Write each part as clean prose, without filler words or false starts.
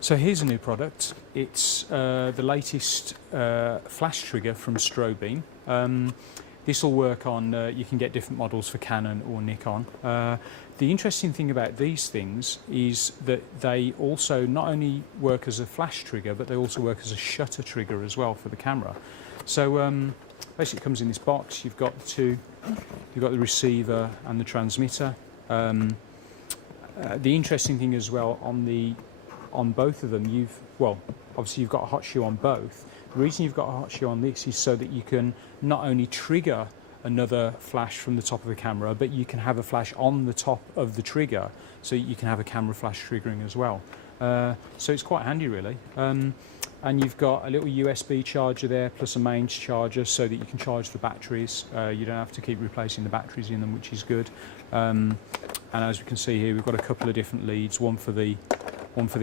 So here's a new product. It's the latest flash trigger from Strobeam. This will work on, you can get different models for Canon or Nikon. The interesting thing about these things is that they also not only work as a flash trigger, but they also work as a shutter trigger as well for the camera. So basically it comes in this box. You've got the receiver and the transmitter. The interesting thing as well on both of them, obviously you've got a hot shoe on both. The reason you've got a hot shoe on this is so that you can not only trigger another flash from the top of the camera, but you can have a flash on the top of the trigger, so you can have a camera flash triggering as well. So it's quite handy really. And you've got a little USB charger there, plus a mains charger, so that you can charge the batteries. You don't have to keep replacing the batteries in them, which is good. And as we can see here, we've got a couple of different leads, one for the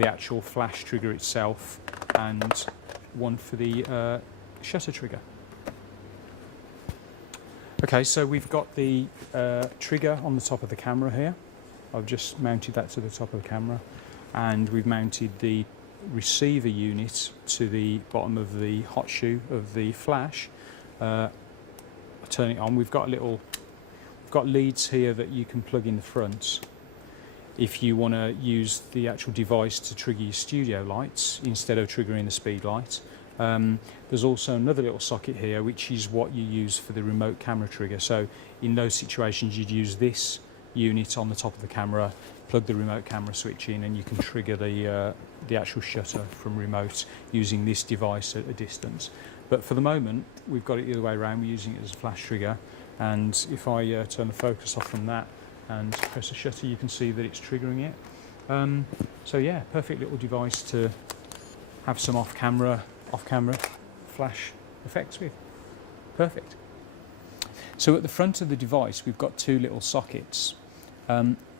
actual flash trigger itself, and one for the shutter trigger. Okay, so we've got the trigger on the top of the camera here. I've just mounted that to the top of the camera, and we've mounted the receiver unit to the bottom of the hot shoe of the flash. Turn it on. We've got leads here that you can plug in the front if you want to use the actual device to trigger your studio lights instead of triggering the speed light. There's also another little socket here, which is what you use for the remote camera trigger. So in those situations, you'd use this unit on the top of the camera, plug the remote camera switch in, and you can trigger the actual shutter from remote using this device at a distance. But for the moment, we've got it the other way around. We're using it as a flash trigger, and if I turn the focus off from that and press the shutter, you can see that it's triggering it. So yeah, perfect little device to have some off-camera flash effects with. Perfect. So at the front of the device, we've got two little sockets.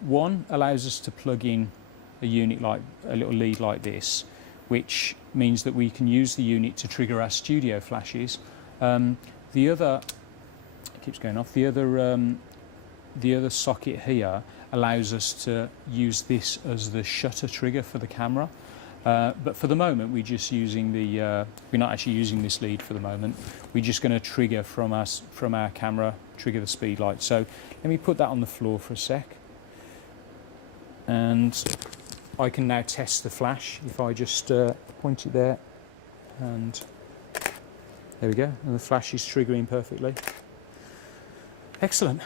One allows us to plug in a unit like a little lead like this, which means that we can use the unit to trigger our studio flashes. The other, it keeps going off. The other socket here allows us to use this as the shutter trigger for the camera. But for the moment, we're just using we're not actually using this lead for the moment. We're just going to trigger from our camera, trigger the speed light. So let me put that on the floor for a sec. And I can now test the flash if I just point it there, and there we go. And the flash is triggering perfectly. Excellent.